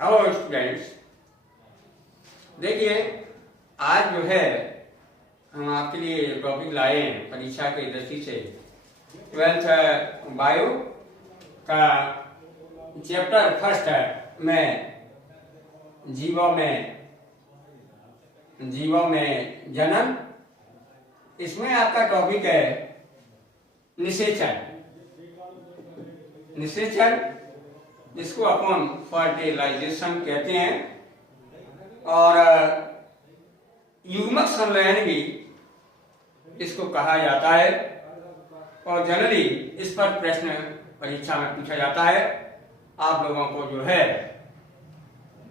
Hello students, देखिए आज जो है हम आपके लिए टॉपिक लाए हैं परीक्षा की दृष्टि से 12th बायो का चैप्टर फर्स्ट में जीवों में जन्म। इसमें आपका टॉपिक है निषेचन। जिसको अपन फर्टिलाइजेशन कहते हैं और युग्मक संलयन भी इसको कहा जाता है और जनरली इस पर प्रश्न परीक्षा में पूछा जाता है। आप लोगों को जो है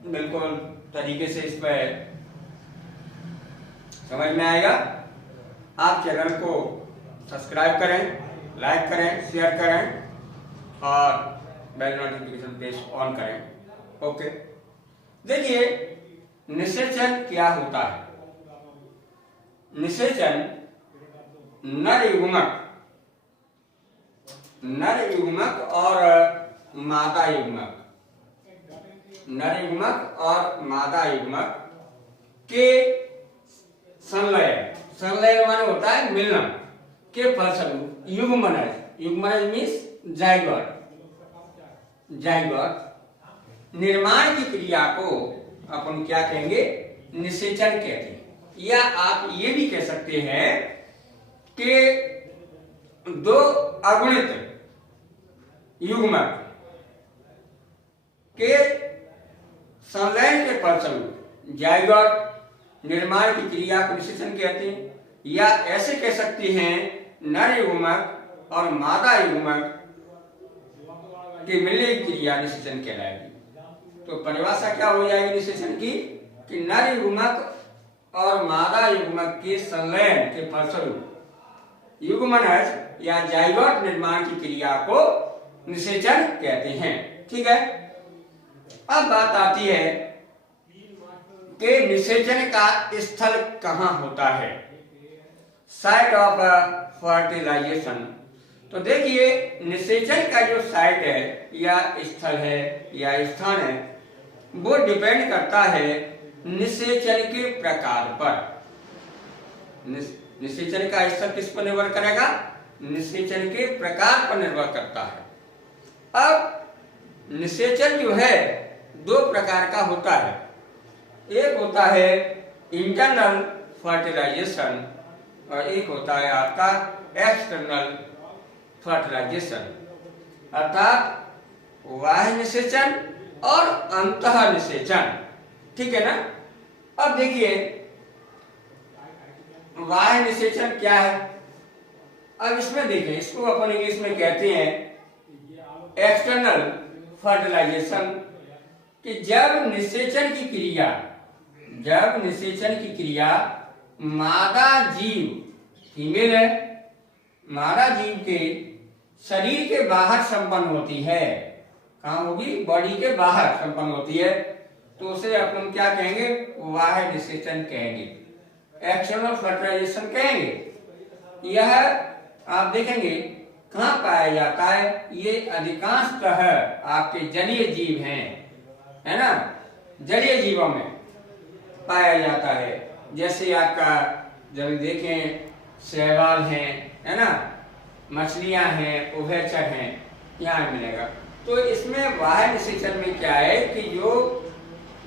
बिल्कुल तरीके से इस पर समझ में आएगा। आप चैनल को सब्सक्राइब करें, लाइक करें, शेयर करें और बेल नोटिफिकेशन बेल ऑन करें। ओके, देखिए निषेचन क्या होता है। निषेचन नर युग्मक और मादा युग्मक के संलयन माने होता है मिलना के फलस्वरूप युग्मनज मीन्स जाइगोट निर्माण की क्रिया को अपन क्या कहेंगे, निषेचन कहते हैं। या आप ये भी कह सकते हैं कि दो अगुणित युग्मक के संलयन के फलस्वरूप जाइगोट निर्माण की क्रिया को निषेचन कहते हैं। या ऐसे कह सकते हैं नर युग्मक और मादा युग्मक की मिलने की क्रिया निषेचन कहलाएगी। तो परिभाषा क्या हो जाएगी निषेचन की कि नर युग्मक और मादा युग्मक के संलयन के फलस्वरूप युग्मनज या जाइगोट निर्माण की क्रिया को निषेचन कहते हैं। ठीक है, अब बात आती है कि निषेचन का स्थल कहां होता है, साइट ऑफ फर्टिलाइजेशन। तो देखिए निषेचन का जो साइट है या स्थल है या स्थान है वो डिपेंड करता है निषेचन के प्रकार पर। निषेचन का स्थल किस पर निर्भर करेगा, निषेचन के प्रकार पर निर्भर करता है। अब निषेचन जो है दो प्रकार का होता है। एक होता है इंटरनल फर्टिलाइजेशन और एक होता है आपका एक्सटर्नल फर्टिलाइजेशन, अर्थात बाह्य निषेचन और अंतः निषेचन। ठीक है ना। अब देखिए बाह्य निषेचन क्या है। अब इसमें देखिए, इसको अपन इंग्लिश में कहते हैं एक्सटर्नल फर्टिलाइजेशन, कि जब निषेचन की क्रिया मादा जीव फीमेल है, मादा जीव के शरीर के बाहर संपन्न होती है। कहाँ होगी, बॉडी के बाहर संपन्न होती है, तो उसे अपन क्या कहेंगे, बाह्य निषेचन कहेंगे, एक्सटर्नल फर्टिलाइजेशन कहेंगे। यह आप देखेंगे कहाँ पाया जाता है, ये अधिकांशतः आपके जलीय जीव हैं, है ना, जलीय जीवों में पाया जाता है। जैसे आपका जब देखें शैवाल हैं, है ना, मछलियां हैं, उभयचर हैं, यहाँ मिलेगा। तो इसमें बाह्य निषेचन में क्या है कि जो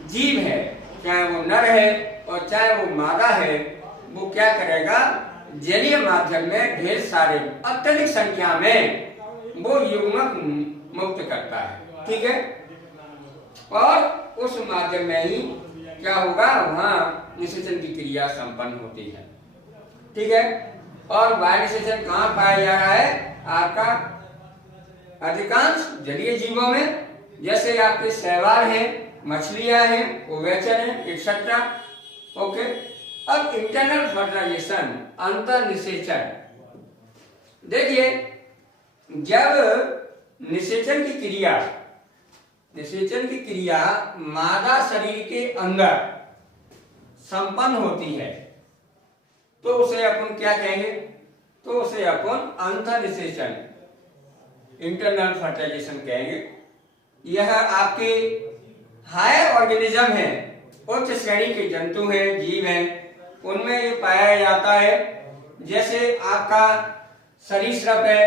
जीव है, चाहे वो नर है और चाहे वो मादा है, वो क्या करेगा, जलीय माध्यम में ढेर सारे अत्यधिक संख्या में वो युग्मक मुक्त करता है। ठीक है, और उस माध्यम में ही क्या होगा, वहां निषेचन की क्रिया संपन्न होती है। ठीक है, और बाह्य निषेचन कहाँ पाया जा रहा है, आपका अधिकांश जलीय जीवों में, जैसे आपके शैवाल हैं, मछलियां हैं, उभयचर हैं, एक्सेट्रा। ओके, अब इंटरनल फर्टिलाइजेशन, अंतर निषेचन। देखिए जब निषेचन की क्रिया मादा शरीर के अंदर संपन्न होती है तो उसे अपन क्या कहेंगे, तो उसे अपन अंतर निषेचन, इंटरनल फर्टिलाइजेशन कहेंगे। यह आपके हायर ऑर्गेनिज्म है, उच्च श्रेणी के जंतु हैं, जीव हैं, उनमें ये पाया जाता है। जैसे आपका सरीसृप है,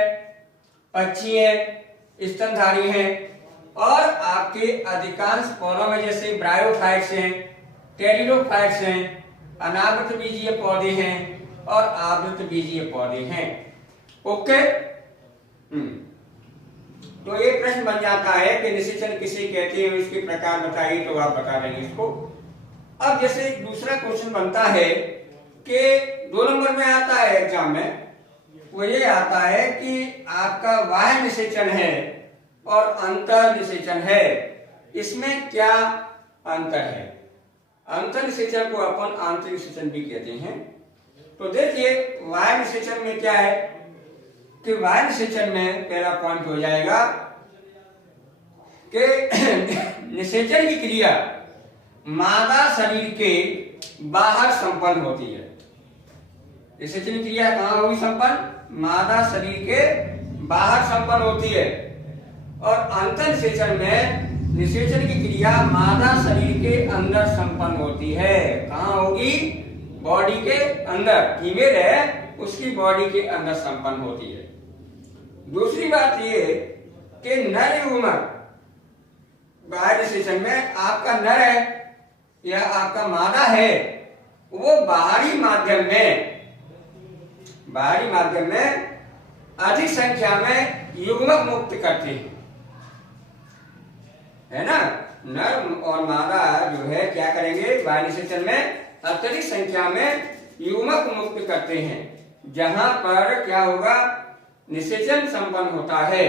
पक्षी है, स्तनधारी हैं, और आपके अधिकांश पौधों में जैसे ब्रायोफाइट्स हैं, टेरिडोफाइट्स हैं, अनावृत बीजीय पौधे हैं और आवृत बीजीय पौधे हैं। ओके। तो एक प्रश्न बन जाता है कि निषेचन किसे कहते हैं, इसके प्रकार बताइए, तो आप बता देंगे इसको। अब जैसे दूसरा क्वेश्चन बनता है कि 2 नंबर में आता है एग्जाम में, वो ये आता है कि आपका बाह्य निषेचन है और अंतर निषेचन है, इसमें क्या अंतर है? अंतर निषेचन को अपन आंतरिक निषेचन भी कहते हैं। तो देखिए बाह्य निषेचन में क्या है कि बाह्य निषेचन में पहला पॉइंट हो जाएगा कि निषेचन की क्रिया मादा शरीर के बाहर संपन्न होती है। निषेचन की क्रिया कहाँ होगी संपन्न? मादा शरीर के बाहर संपन्न होती है। और अंतर निषेचन में निषेचन की क्रिया मादा शरीर के अंदर संपन्न होती है। कहाँ होगी? बॉडी के अंदर। फीमेल है, उसकी बॉडी के अंदर संपन्न होती है। दूसरी बात ये कि नर युग्मक बाह्य निषेचन में आपका नर है या आपका मादा है, वो बाहरी माध्यम में अधिक संख्या में युग्मक मुक्त करते हैं, है ना। नर और मादा जो है क्या करेंगे? बाह्य निषेचन में अत्यधिक संख्या में युग्मक मुक्त करते हैं। जहां पर क्या होगा? निषेचन संपन्न होता है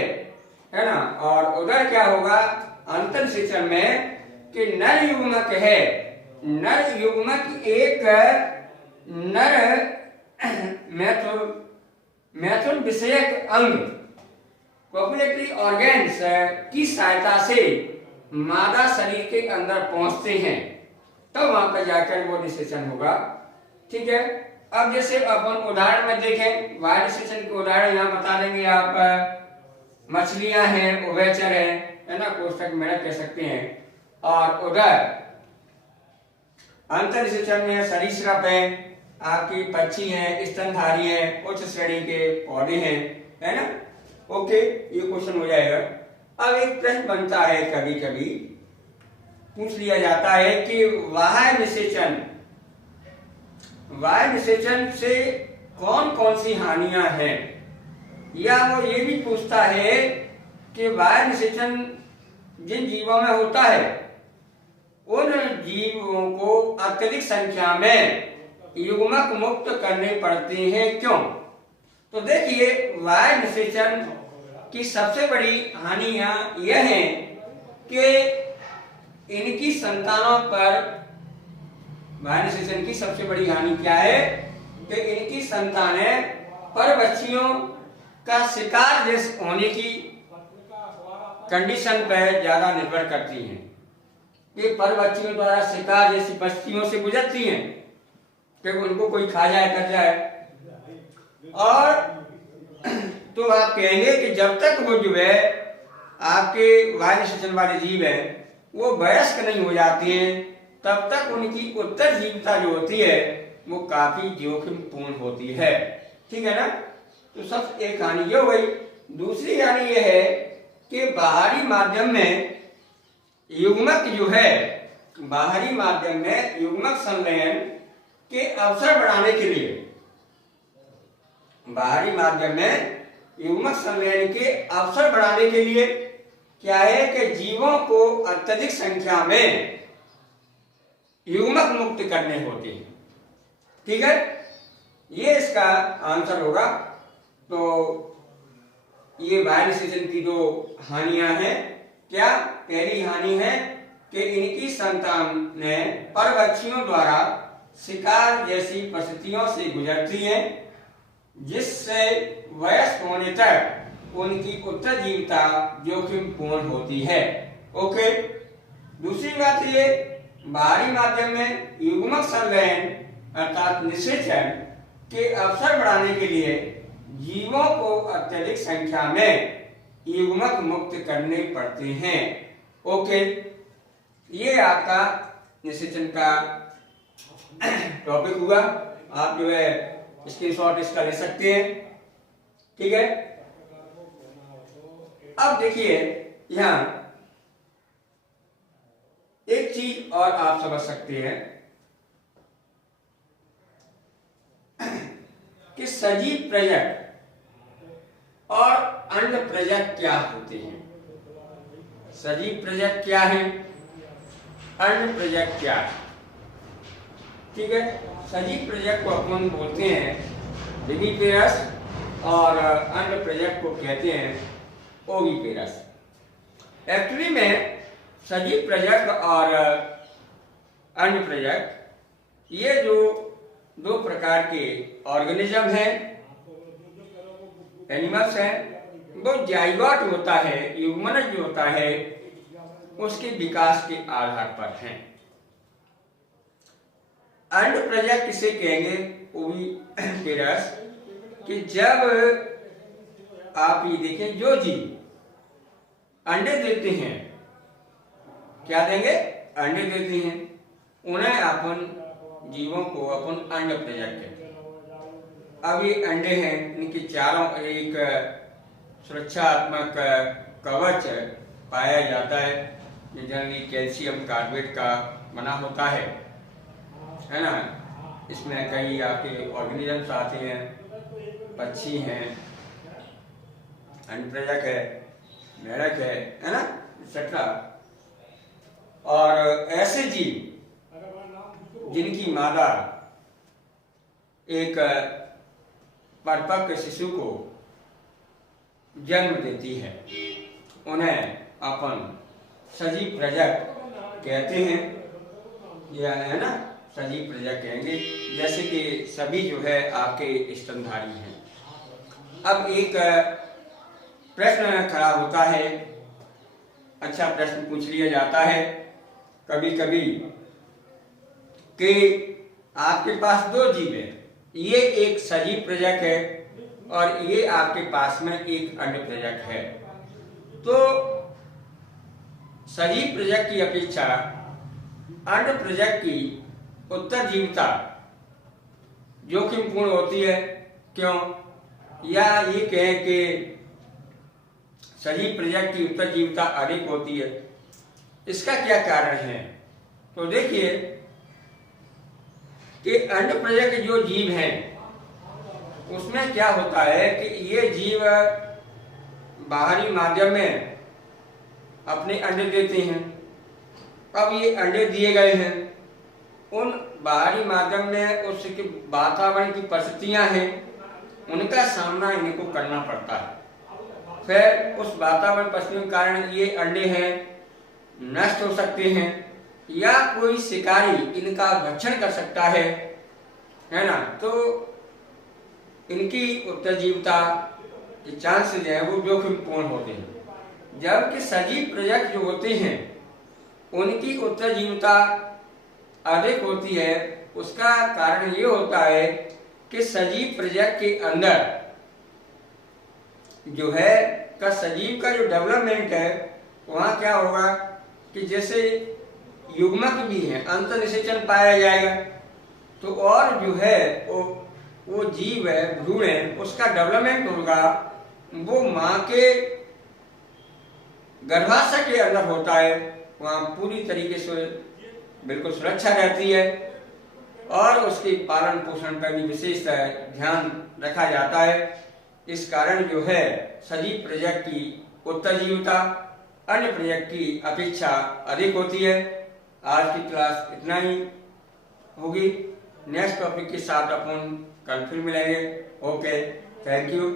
ना। और उधर क्या होगा? अंतर निषेचन में कि नर युग्मक है, नर युग्मक एक नर मैथुन विषयक अंग कॉपुलेटरी ऑर्गन्स की सहायता से मादा शरीर के अंदर पहुंचते हैं, तब वहां पर जाकर वो निषेचन होगा। ठीक है। अब जैसे अपन उदाहरण में देखें, बाह्य निषेचन के उदाहरण यहाँ बता देंगे आप। मछलियां हैं, उभयचर है ना, कोष्ठक मेढक कह सकते हैं। और उधर अंतर निषेचन में सरीसृप है, आपकी पक्षी है, स्तनधारी है, उच्च श्रेणी के पौधे हैं, है ना। ओके, ये क्वेश्चन हो जाएगा। अब एक प्रश्न बनता है, कभी कभी पूछ लिया जाता है कि बाह्य निषेचन से कौन कौन सी हानियां हैं, या वो ये भी पूछता है कि बाह्य निषेचन जिन जीवों में होता है उन जीवों को अत्यधिक संख्या में युग्मक मुक्त करने पड़ते हैं, क्यों? तो देखिए बाह्य निषेचन की सबसे बड़ी हानियां यह है कि इनकी संतानों पर, बाह्य निषेचन की सबसे बड़ी हानि क्या है कि इनकी संतानें परबच्चियों का शिकार जैसे होने की कंडीशन पर ज्यादा निर्भर करती हैं। ये परबच्चियों द्वारा शिकार जैसी बस्तियों से गुजरती हैं कि उनको कोई खा जाए कर जाए। और तो आप कहेंगे कि जब तक वो जो है आपके बाह्य निषेचन वाले जीव है वो वयस्क नहीं हो जाते हैं, तब तक उनकी उत्तरजीविता जो होती है वो काफी जोखिम पूर्ण होती है। ठीक है ना। तो सब एक हानि ये हो गई। दूसरी हानि ये है कि बाहरी माध्यम में युग्मक जो है, बाहरी माध्यम में युग्मक संलयन के अवसर बढ़ाने के लिए, बाहरी माध्यम में युग्मक संलयन के अवसर बढ़ाने के लिए क्या है कि जीवों को अत्यधिक संख्या में युग्मक मुक्त करने होते हैं। ठीक है, ये इसका आंसर होगा। तो ये बाह्य निषेचन की जो हानियां हैं, क्या? पहली हानि है कि इनकी संतानें परबच्चियों द्वारा शिकार जैसी परिस्थितियों से गुजरती हैं, जिससे वयस्क होने तक उनकी उत्तरजीविता जोखिम पूर्ण होती है। ओके। दूसरी बात ये, बाहरी माध्यम में युग्मक संलयन अर्थात निषेचन के अवसर बढ़ाने के लिए जीवों को अत्यधिक संख्या में युग्मक मुक्त करने पड़ते हैं। ओके। ये आपका निषेचन का टॉपिक हुआ। आप जो है स्क्रीनशॉट इसका ले सकते हैं, ठीक है। अब देखिए यहां एक चीज और आप समझ सकते हैं कि सजीव प्रजक और अन्य प्रजक क्या होते हैं। सजीव प्रजक क्या है, अन्य प्रजक क्या है, ठीक है। सजीव प्रजक को अपन बोलते हैं विविपेरस और अन्य प्रजक को कहते हैं ओविपेरस। एक्चुअली में सजीव प्रजक और अन्य प्रजक ये जो दो प्रकार के ऑर्गेनिज्म हैं, एनिमल्स हैं, वो जाइगोट होता है, युग्मनज जो होता है उसके विकास के आधार पर हैं। अन्य प्रजक किसे कहेंगे, ओविपेरस, कि जब आप ये देखें जो जीव अंडे देते हैं, क्या देंगे, अंडे देते हैं, उन्हें अपन जीवों को अपन अंड प्रजक कहते हैं। अब ये अंडे हैं, इनके चारों एक सुरक्षात्मक कवच पाया जाता है, ये जनरली कैल्शियम कार्बोनेट का बना होता है ना। इसमें कई आपके ऑर्गेनिजम्स आते हैं, पक्षी हैं, अन्य प्रजक है, मेढक है ना, एक्सेट्रा। और ऐसे जीव जिनकी मादा एक परिपक्व शिशु को जन्म देती है, उन्हें अपन सजीव प्रजक कहते हैं, या है ना, सजीव प्रजक कहेंगे। जैसे कि सभी जो है आपके स्तनधारी हैं। अब एक प्रश्न खड़ा होता है, अच्छा प्रश्न पूछ लिया जाता है कभी कभी कि आपके पास दो जीव है, ये एक सजीव प्रजक है और ये आपके पास में एक अन्य प्रजक है, तो सजीव प्रजक की अपेक्षा अन्य प्रजक की उत्तरजीविता जोखिमपूर्ण होती है। क्यों, या ये कहें कि सजीव प्रजक की उत्तरजीविता अधिक होती है, इसका क्या कारण है। तो देखिए कि अन्य प्रजक जो जीव हैं उसमें क्या होता है कि ये जीव बाहरी माध्यम में अपने अंडे देते हैं। अब ये अंडे दिए गए हैं, उन बाहरी माध्यम में उसके वातावरण की परिस्थितियां हैं, उनका सामना इनको करना पड़ता है। फिर उस वातावरण परिस्थितियों के कारण ये अंडे हैं नष्ट हो सकते हैं, या कोई शिकारी इनका भक्षण कर सकता है ना, तो इनकी उत्तरजीविता के चांसेस जो है वो जोखिमपूर्ण होते हैं। जबकि सजीव प्रजक जो होते हैं उनकी उत्तरजीविता अधिक होती है। उसका कारण ये होता है कि सजीव प्रजक के अंदर जो है का सजीव का जो डेवलपमेंट है वहाँ क्या होगा कि जैसे युग्मक भी है, अंतःनिषेचन पाया जाएगा, तो और जो है वो जीव है, भ्रूण है, उसका डेवलपमेंट होगा, वो माँ के गर्भाशय के अंदर होता है, वहाँ पूरी तरीके से बिल्कुल सुरक्षा रहती है और उसके पालन पोषण पर भी विशेष ध्यान रखा जाता है। इस कारण जो है सजीव प्रजक की उत्तरजीविता अन्य प्रजक की अपेक्षा अधिक होती है। आज की क्लास इतना ही होगी, नेक्स्ट टॉपिक के साथ अपन कल फिर मिलेंगे। Okay, thank you.